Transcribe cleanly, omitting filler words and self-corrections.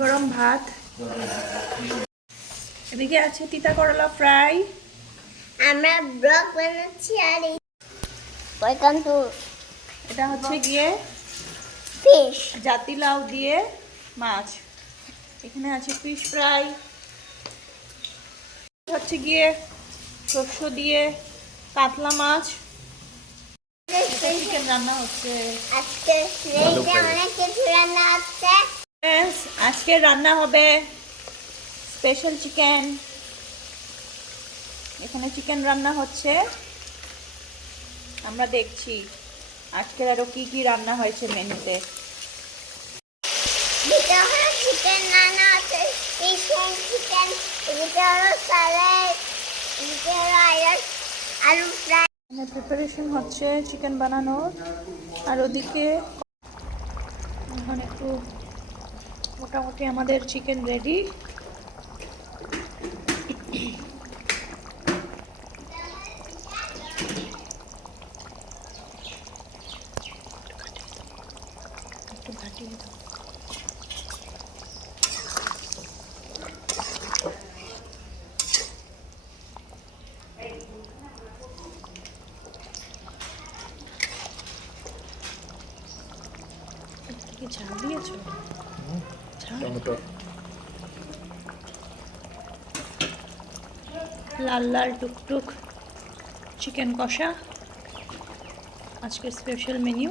গরম ভাত, এদিকে আছে তিতা করলা ফ্রাই। আমরা ব্লগ বানাচ্ছি আর ওয়েলকাম টু এটা হচ্ছে গিয়ে ফিশ জাতিলাউ দিয়ে মাছ। এখানে আছে ফিশ ফ্রাই, হচ্ছে গিয়ে শস্য দিয়ে কাতলা মাছ। চিকেন রান্না হচ্ছে আজকে অনেক কিছু রান্না হচ্ছে। আজকে রান্না হবে স্পেশাল চিকেন। এখানে চিকেন রান্না হচ্ছে, আমরা দেখছি আজকের আরো কি কি রান্না হয়েছে মেনুতে। চিকেন রান্না হচ্ছে, চিকেন, স্যালাড, আলু ফ্রাই। প্রিপারেশন হচ্ছে চিকেন বানানোর, আর ওদিকে এখন একটু মোটামুটি আমাদের চিকেন রেডি। একটু ঘাটিয়ে দাও। কি ঝাল দিয়েছো? টমেটো লাল লাল টুকটুক চিকেন কষা আজকের স্পেশাল মেনু।